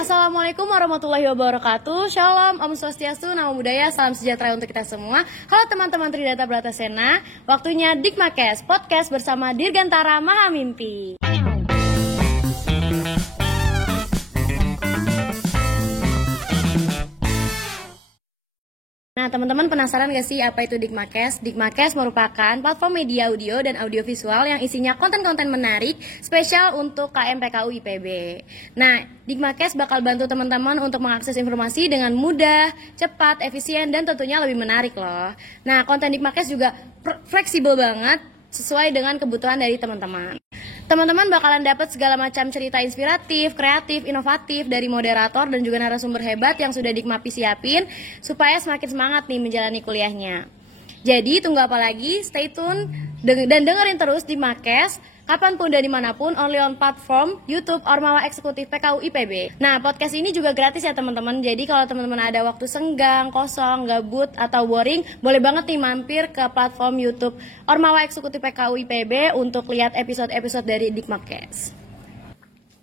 Assalamualaikum warahmatullahi wabarakatuh. Shalom, Om Swastiastu, Namo Buddhaya, salam sejahtera untuk kita semua. Halo teman-teman Tridata Bratasena, waktunya Dikmakes Podcast bersama Dirgantara Maha Mimpi. Nah, teman-teman penasaran gak sih apa itu Dikmakes? Dikmakes merupakan platform media audio dan audiovisual yang isinya konten-konten menarik spesial untuk KM PKU IPB. Nah, Dikmakes bakal bantu teman-teman untuk mengakses informasi dengan mudah, cepat, efisien, dan tentunya lebih menarik loh. Nah, konten Dikmakes juga fleksibel banget sesuai dengan kebutuhan dari teman-teman. Teman-teman bakalan dapat segala macam cerita inspiratif, kreatif, inovatif dari moderator dan juga narasumber hebat yang sudah Dikmapi siapin supaya semakin semangat nih menjalani kuliahnya. Jadi tunggu apa lagi? Stay tune dan dengerin terus Dikmakes kapanpun dan dimanapun, only on platform YouTube Ormawa Eksekutif PKU IPB. Nah, podcast ini juga gratis ya teman-teman. Jadi kalau teman-teman ada waktu senggang, kosong, gabut, atau boring, boleh banget nih mampir ke platform YouTube Ormawa Eksekutif PKU IPB untuk lihat episode-episode dari Dikmakes.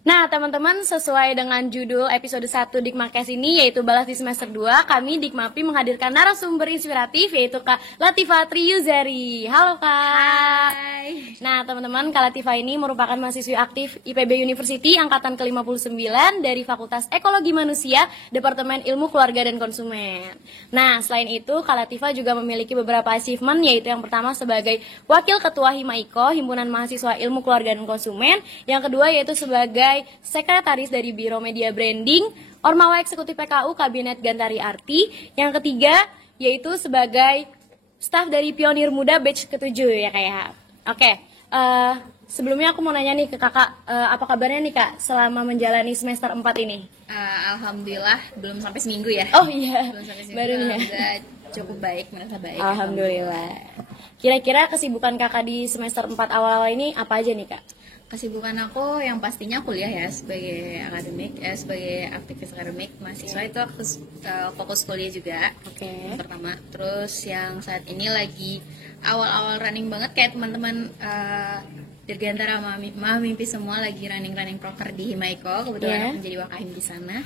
Nah, teman-teman, sesuai dengan judul episode 1 Dikmakes ini, yaitu Balas di Semester 2, kami Dikmapi menghadirkan narasumber inspiratif, yaitu Kak Latifah Triyuzari. Halo, Kak. Hai. Nah, teman-teman, Kak Latifah ini merupakan mahasiswi aktif IPB University Angkatan ke-59 dari Fakultas Ekologi Manusia, Departemen Ilmu Keluarga dan Konsumen. Nah, selain itu, Kak Latifah juga memiliki beberapa achievement, yaitu yang pertama sebagai Wakil Ketua Himaiko, Himpunan Mahasiswa Ilmu Keluarga dan Konsumen, yang kedua yaitu sebagai Sekretaris dari Biro Media Branding Ormawa Eksekutif PKU Kabinet Gantari Arti. Yang ketiga yaitu sebagai staf dari Pionir Muda batch ke-7 ya Kak ya. Oke, sebelumnya aku mau nanya nih ke Kakak, apa kabarnya nih Kak selama menjalani semester 4 ini? Alhamdulillah belum sampai seminggu ya. Oh iya, belum sampai seminggu. baru nih ya. Udah cukup baik, merasa baik. Alhamdulillah. Kira-kira kesibukan Kakak di semester 4 awal-awal ini apa aja nih Kak? Kesibukan aku yang pastinya kuliah ya, sebagai akademik, sebagai aktivis akademik mahasiswa itu aku fokus kuliah juga. Oke. Yang pertama, terus yang saat ini lagi awal-awal running banget kayak teman-teman Dirgantara Maha Mimpi semua lagi running proker di Himaiko. Kebetulan aku menjadi wakahim di sana.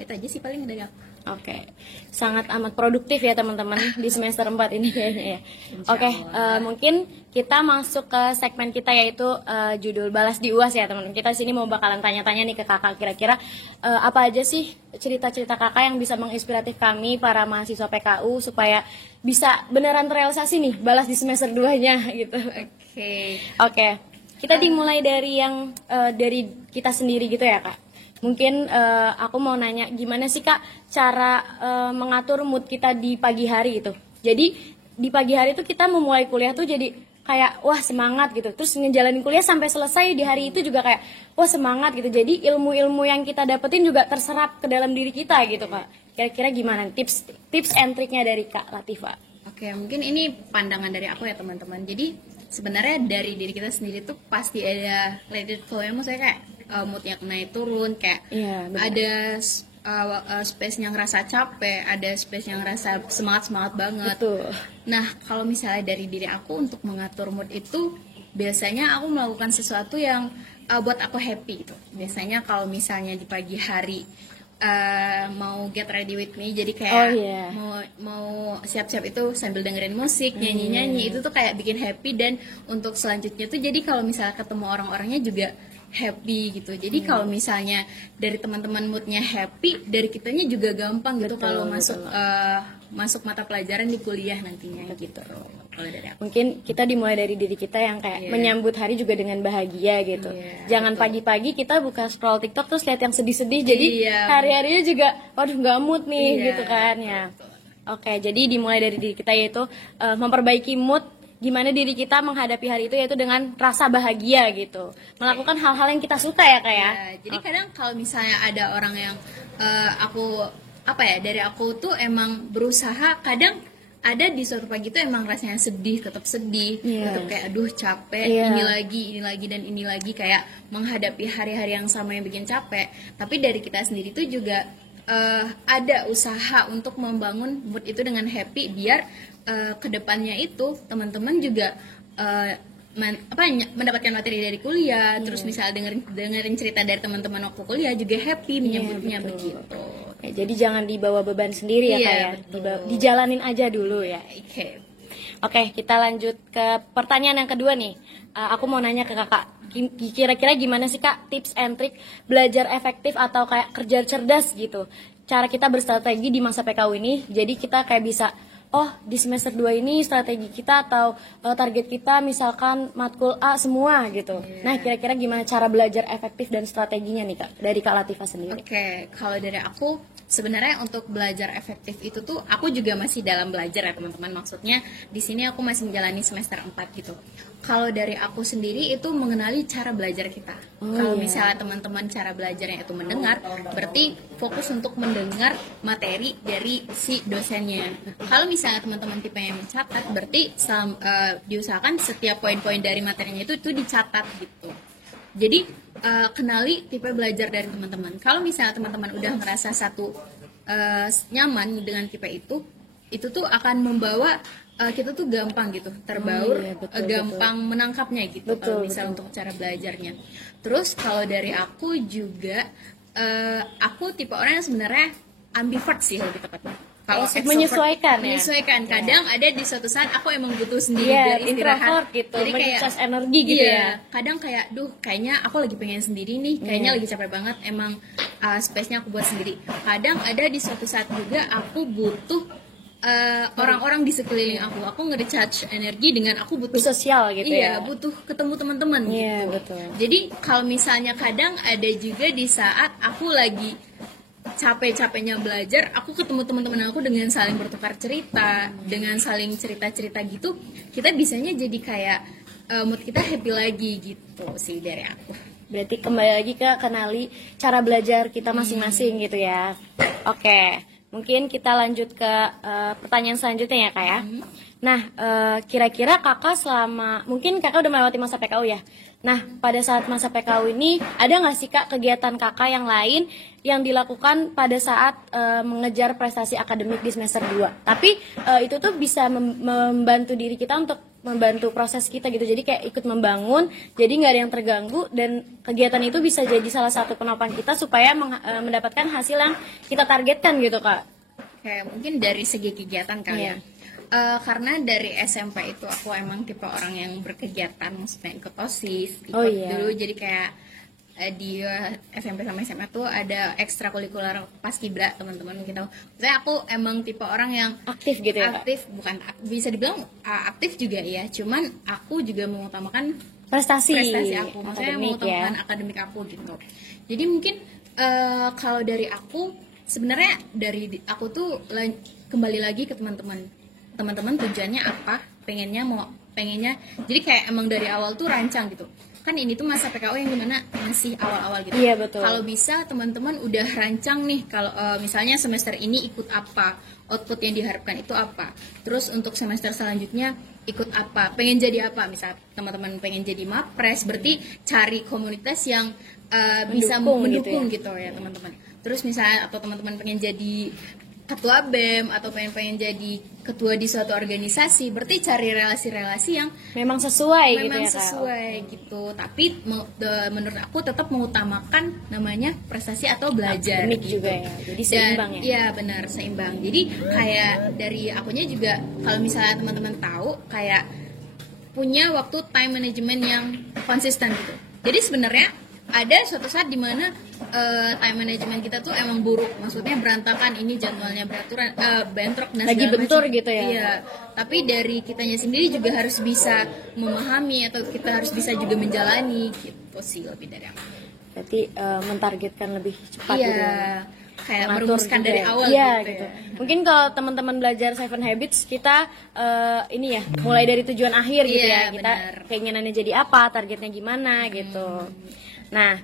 Itu aja sih paling dari aku. Oke, sangat amat produktif ya teman-teman di semester 4 ini kayaknya ya. Oke, mungkin kita masuk ke segmen kita yaitu judul Balas di UAS ya teman-teman. Kita sini mau bakalan tanya-tanya nih ke kakak, kira-kira apa aja sih cerita-cerita kakak yang bisa menginspiratif kami para mahasiswa PKU supaya bisa beneran terrealisasi nih balas di semester 2-nya gitu. Oke, kita dimulai dari yang dari kita sendiri gitu ya kak. Mungkin aku mau nanya gimana sih Kak cara mengatur mood kita di pagi hari itu. Jadi di pagi hari itu kita memulai kuliah tuh jadi kayak wah semangat gitu. Terus ngejalanin kuliah sampai selesai di hari itu juga kayak wah semangat gitu. Jadi ilmu-ilmu yang kita dapetin juga terserap ke dalam diri kita gitu Kak. Kira-kira gimana tips and triknya dari Kak Latifah? Oke, mungkin ini pandangan dari aku ya teman-teman. Jadi sebenarnya dari diri kita sendiri tuh pasti ada let it flow-nya, maksudnya kayak moodnya naik turun, kayak ada space yang ngerasa capek, ada space yang ngerasa semangat banget. Betul. Nah, kalau misalnya dari diri aku untuk mengatur mood itu, biasanya aku melakukan sesuatu yang buat aku happy gitu. Biasanya kalau misalnya di pagi hari mau get ready with me, jadi kayak mau siap-siap itu sambil dengerin musik, nyanyi-nyanyi, itu tuh kayak bikin happy. Dan untuk selanjutnya tuh jadi kalau misalnya ketemu orang-orangnya juga happy gitu. Jadi kalau misalnya dari teman-teman moodnya happy, dari kitanya juga gampang gitu kalau masuk mata pelajaran di kuliah nantinya gitu. Kalau dari aku. Mungkin kita dimulai dari diri kita yang kayak menyambut hari juga dengan bahagia gitu. Jangan pagi-pagi kita buka scroll TikTok terus lihat yang sedih-sedih, jadi hari-harinya juga waduh nggak mood nih gitu kan ya. Oke, jadi dimulai dari diri kita yaitu memperbaiki mood. Gimana diri kita menghadapi hari itu yaitu dengan rasa bahagia gitu, melakukan hal-hal yang kita suka ya kak ya. Jadi kadang kalau misalnya ada orang yang dari aku tuh emang berusaha, kadang ada di suatu pagi tuh emang rasanya tetap sedih, tetap kayak aduh capek, ini lagi dan ini lagi, kayak menghadapi hari-hari yang sama yang bikin capek. Tapi dari kita sendiri tuh juga ada usaha untuk membangun mood itu dengan happy, biar kedepannya itu teman-teman juga mendapatkan materi dari kuliah, terus misalnya dengerin cerita dari teman-teman waktu kuliah juga happy menyambutnya begitu. Ya, jadi jangan dibawa beban sendiri ya Iya, Kak ya. betul. Dijalanin aja dulu ya. Oke. Oke, kita lanjut ke pertanyaan yang kedua nih. Aku mau nanya ke Kakak, kira-kira gimana sih Kak tips and trick belajar efektif atau kayak kerja cerdas gitu? Cara kita berstrategi di masa PKU ini, jadi kita kayak bisa, oh di semester 2 ini strategi kita atau target kita misalkan matkul A semua gitu. Nah, kira-kira gimana cara belajar efektif dan strateginya nih Kak, dari Kak Latifah sendiri? Oke, kalau dari aku sebenarnya untuk belajar efektif itu tuh aku juga masih dalam belajar ya teman-teman. Maksudnya di sini aku masih menjalani semester 4 gitu. Kalau dari aku sendiri itu mengenali cara belajar kita. Kalau misalnya teman-teman cara belajarnya itu mendengar, berarti fokus untuk mendengar materi dari si dosennya. Kalau misalnya teman-teman tipe yang mencatat, berarti diusahakan setiap poin-poin dari materinya itu dicatat gitu. Jadi kenali tipe belajar dari teman-teman. Kalau misalnya teman-teman udah ngerasa nyaman dengan tipe itu tuh akan membawa kita tuh gampang gitu terbaur, gampang menangkapnya gitu. Kalau misal untuk cara belajarnya. Terus kalau dari aku juga, aku tipe orang yang sebenarnya ambivert sih lebih tepatnya. Kalau menyesuaikan. Kadang ada di suatu saat aku emang butuh sendiri biar istirahat gitu, jadi kayak energi gitu ya. Kadang kayak kayaknya aku lagi pengen sendiri nih, kayaknya lagi capek banget, emang space-nya aku buat sendiri. Kadang ada di suatu saat juga aku butuh orang-orang di sekeliling aku nge-recharge energi dengan aku butuh sosial gitu ya. Iya, butuh ketemu teman-teman gitu. Betul. Jadi kalau misalnya kadang ada juga di saat aku lagi capek-capeknya belajar, aku ketemu teman-teman aku dengan saling bertukar cerita, dengan saling cerita-cerita gitu, kita bisanya jadi kayak mood kita happy lagi gitu sih dari aku. Berarti kembali lagi ke kenali cara belajar kita masing-masing gitu ya. Oke, mungkin kita lanjut ke pertanyaan selanjutnya ya Kak ya. Nah, kira-kira Kakak mungkin Kakak udah melewati masa PKU ya. Nah, pada saat masa PKU ini ada nggak sih Kak kegiatan Kakak yang lain yang dilakukan pada saat mengejar prestasi akademik di semester 2? Tapi itu tuh bisa membantu diri kita untuk membantu proses kita gitu. Jadi kayak ikut membangun, jadi nggak ada yang terganggu dan kegiatan itu bisa jadi salah satu penopang kita supaya mendapatkan hasil yang kita targetkan gitu Kak. Kayak mungkin dari segi kegiatan kali ya. Karena dari SMP itu aku emang tipe orang yang berkegiatan, maksudnya ikut OSIS, dulu jadi kayak di SMP sama SMA tuh ada ekstrakurikuler paskibra, teman-teman mungkin tahu. Maksudnya aku emang tipe orang yang aktif gitu ya. Aktif, bukan bisa dibilang aktif juga ya, cuman aku juga mengutamakan prestasi aku, maksudnya mengutamakan akademik aku gitu. Jadi mungkin kalau dari aku sebenarnya dari aku tuh kembali lagi ke teman-teman tujuannya apa, pengennya jadi kayak emang dari awal tuh rancang gitu kan. Ini tuh masa PKU yang dimana masih awal-awal gitu. Iya, betul. Kalau bisa teman-teman udah rancang nih, kalau misalnya semester ini ikut apa, output yang diharapkan itu apa, terus untuk semester selanjutnya ikut apa, pengen jadi apa. Misal teman-teman pengen jadi mapres, berarti cari komunitas yang bisa mendukung gitu ya teman-teman. Terus misalnya atau teman-teman pengen jadi ketua BEM atau pengen jadi ketua di suatu organisasi, berarti cari relasi-relasi yang memang sesuai gitu. Tapi menurut aku tetap mengutamakan namanya prestasi atau belajar gitu. Juga ya. Jadi seimbang. Dan, ya benar, seimbang. Jadi kayak dari akunya juga, kalau misalnya teman-teman tahu kayak punya waktu time management yang konsisten gitu. Jadi sebenarnya ada suatu saat dimana time management kita tuh emang buruk, maksudnya berantakan, ini jadwalnya beraturan bentrok dan lagi bentur gitu ya. Iya, tapi dari kitanya sendiri juga harus bisa memahami atau kita harus bisa juga menjalani gitu sih lebih dari aku. Berarti mentargetkan lebih cepat gitu ya. Kayak merumuskan dari awal gitu. Mungkin kalau teman-teman belajar Seven Habits, kita ini ya mulai dari tujuan akhir gitu ya. Kita keinginannya jadi apa, targetnya gimana gitu. Nah,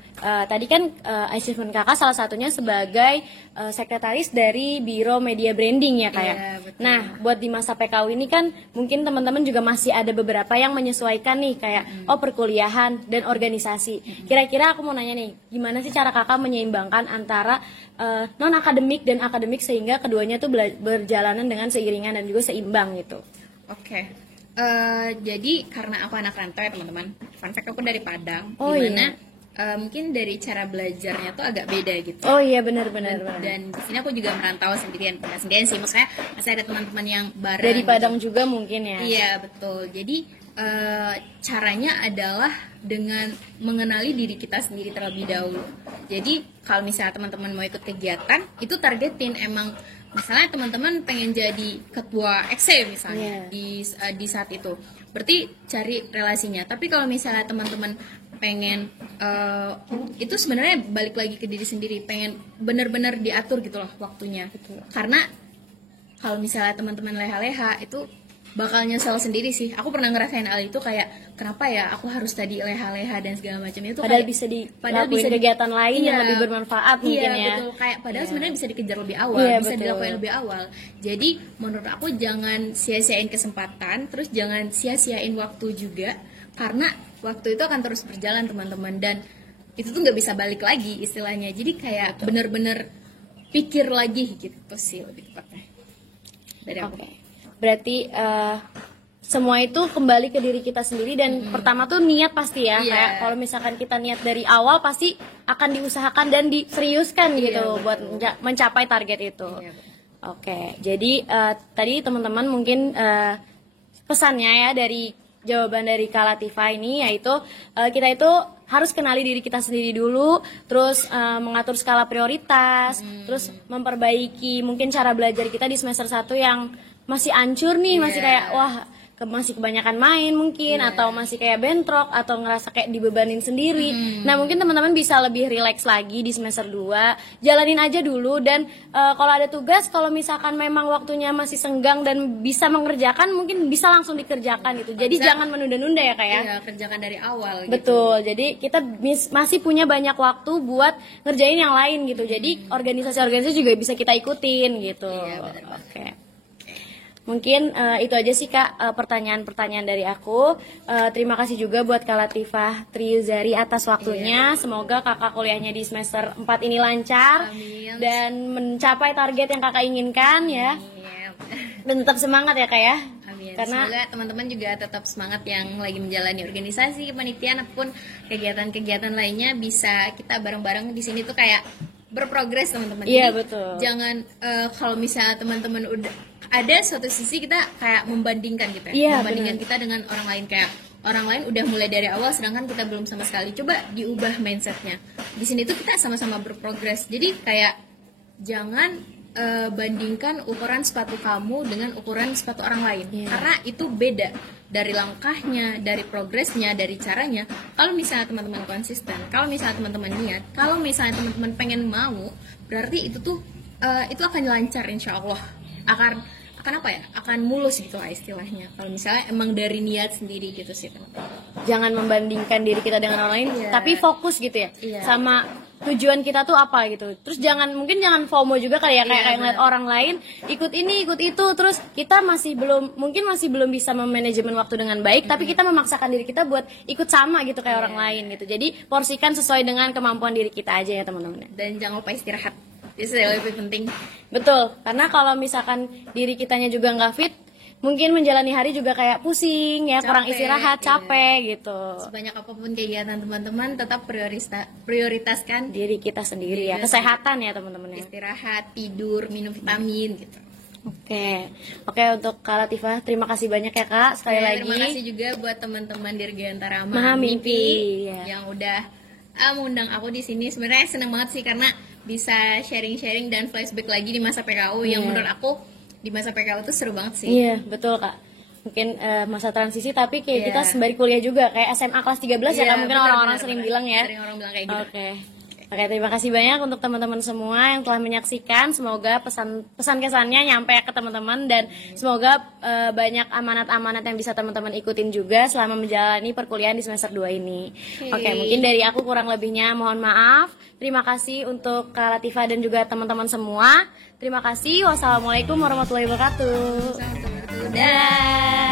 tadi kan achievement Kakak salah satunya sebagai sekretaris dari Biro Media Branding ya Kak ya. Nah, buat di masa PKU ini kan mungkin teman-teman juga masih ada beberapa yang menyesuaikan nih kayak perkuliahan dan organisasi. Kira-kira aku mau nanya nih, gimana sih cara Kakak menyeimbangkan antara non akademik dan akademik sehingga keduanya tuh berjalanan dengan seiringan dan juga seimbang gitu? Oke. Jadi karena aku anak rantau ya teman-teman, fun fact aku dari Padang, Oh, dimana mungkin dari cara belajarnya tuh agak beda gitu. Oh iya benar-benar. Dan di sini aku juga merantau sendirian, bukan sendirian sih, maksudnya masih ada teman-teman yang bareng. Dari Padang gitu. juga mungkin ya. Iya betul. Jadi caranya adalah dengan mengenali diri kita sendiri terlebih dahulu. Jadi kalau misalnya teman-teman mau ikut kegiatan, itu targetin emang misalnya teman-teman pengen jadi ketua XC misalnya di saat itu, berarti cari relasinya. Tapi kalau misalnya teman-teman pengen itu sebenarnya balik lagi ke diri sendiri, pengen benar-benar diatur gitu loh waktunya. Betul. Karena kalau misalnya teman-teman leha-leha itu bakal nyesel sendiri sih. Aku pernah ngerasain hal itu, kayak kenapa ya aku harus tadi leha-leha dan segala macam itu. Padahal kayak, bisa dilakuin kegiatan lain yang lebih bermanfaat mungkin ya. Iya betul. Kayak padahal sebenarnya bisa dikejar lebih awal, bisa dilakukan lebih awal. Jadi menurut aku jangan sia-siain kesempatan, terus jangan sia-siain waktu juga, karena waktu itu akan terus berjalan teman-teman, dan itu tuh nggak bisa balik lagi istilahnya. Jadi kayak bener-bener pikir lagi gitu sih lebih tepatnya dari aku. Berarti semua itu kembali ke diri kita sendiri, dan pertama tuh niat pasti ya. Kayak kalau misalkan kita niat dari awal pasti akan diusahakan dan diseriuskan gitu buat mencapai target itu. Oke, jadi tadi teman-teman mungkin pesannya ya dari jawaban dari Kak Latifah ini, yaitu kita itu harus kenali diri kita sendiri dulu, terus mengatur skala prioritas, terus memperbaiki mungkin cara belajar kita di semester 1 yang masih ancur nih, masih kayak wah masih kebanyakan main mungkin, atau masih kayak bentrok, atau ngerasa kayak dibebanin sendiri. Nah mungkin teman-teman bisa lebih rileks lagi di semester 2, jalanin aja dulu. Dan kalau ada tugas, kalau misalkan memang waktunya masih senggang dan bisa mengerjakan, mungkin bisa langsung dikerjakan gitu. Jadi jangan menunda-nunda ya Kak ya. Iya, kerjakan dari awal gitu. Betul, jadi kita masih punya banyak waktu buat ngerjain yang lain gitu. Jadi organisasi-organisasi juga bisa kita ikutin gitu. Iya, benar. Oke. Mungkin itu aja sih Kak pertanyaan-pertanyaan dari aku. Terima kasih juga buat Kak Latifah Triyuzari atas waktunya. Semoga kakak kuliahnya di semester 4 ini lancar. Amin. Dan mencapai target yang kakak inginkan ya. Dan tetap semangat ya Kak ya. Amin. Karena semoga teman-teman juga tetap semangat yang lagi menjalani organisasi, kepanitiaan ataupun kegiatan-kegiatan lainnya, bisa kita bareng-bareng di sini tuh kayak berprogres teman-teman. Iya Jadi, betul. jangan kalau misalnya teman-teman udah ada suatu sisi kita kayak membandingkan gitu ya. Iya, Membandingkan kita dengan orang lain, kayak orang lain udah mulai dari awal sedangkan kita belum sama sekali. Coba diubah mindsetnya. Di sini tuh kita sama-sama berprogres. Jadi kayak jangan bandingkan ukuran sepatu kamu dengan ukuran sepatu orang lain. Karena itu beda dari langkahnya, dari progresnya, dari caranya. Kalau misalnya teman-teman konsisten, kalau misalnya teman-teman niat, kalau misalnya teman-teman pengen mau, berarti itu tuh itu akan lancar insya Allah. Akan apa ya? Akan mulus gitu lah istilahnya. Kalau misalnya emang dari niat sendiri gitu sih teman-teman. Jangan membandingkan diri kita dengan orang lain, tapi fokus gitu ya. Sama tujuan kita tuh apa gitu. Terus jangan FOMO juga kali ya, kayak ngeliat orang lain ikut ini ikut itu, terus kita masih belum bisa memanajemen waktu dengan baik, tapi kita memaksakan diri kita buat ikut sama gitu kayak orang lain gitu. Jadi porsikan sesuai dengan kemampuan diri kita aja ya teman-teman. Dan jangan lupa istirahat, itu yang lebih penting. Betul, karena kalau misalkan diri kitanya juga nggak fit, mungkin menjalani hari juga kayak pusing ya, kurang istirahat, capek gitu. Sebanyak apapun kegiatan teman-teman, tetap prioritaskan diri kita sendiri ya, kesehatan ya teman-teman ya. Istirahat, tidur, minum vitamin gitu. Oke, untuk Kak Latifah, terima kasih banyak ya Kak sekali lagi. Terima kasih juga buat teman-teman Dirgantara Maha Mimpi yang udah mengundang aku di sini. Sebenarnya seneng banget sih karena bisa sharing-sharing dan flashback lagi di masa PKU yang menurut aku di masa PKU itu seru banget sih. Iya, betul Kak. Mungkin masa transisi, tapi kayak kita sembari kuliah juga, kayak SMA kelas 13 ya Kak, mungkin orang-orang sering bilang ya. Sering orang bilang kayak gitu. Oke, terima kasih banyak untuk teman-teman semua yang telah menyaksikan. Semoga pesan kesannya nyampe ke teman-teman, dan semoga banyak amanat-amanat yang bisa teman-teman ikutin juga selama menjalani perkuliahan di semester 2 ini. Oke, mungkin dari aku kurang lebihnya mohon maaf. Terima kasih untuk Kak Latifah dan juga teman-teman semua. Terima kasih. Wassalamualaikum warahmatullahi wabarakatuh. Dadah.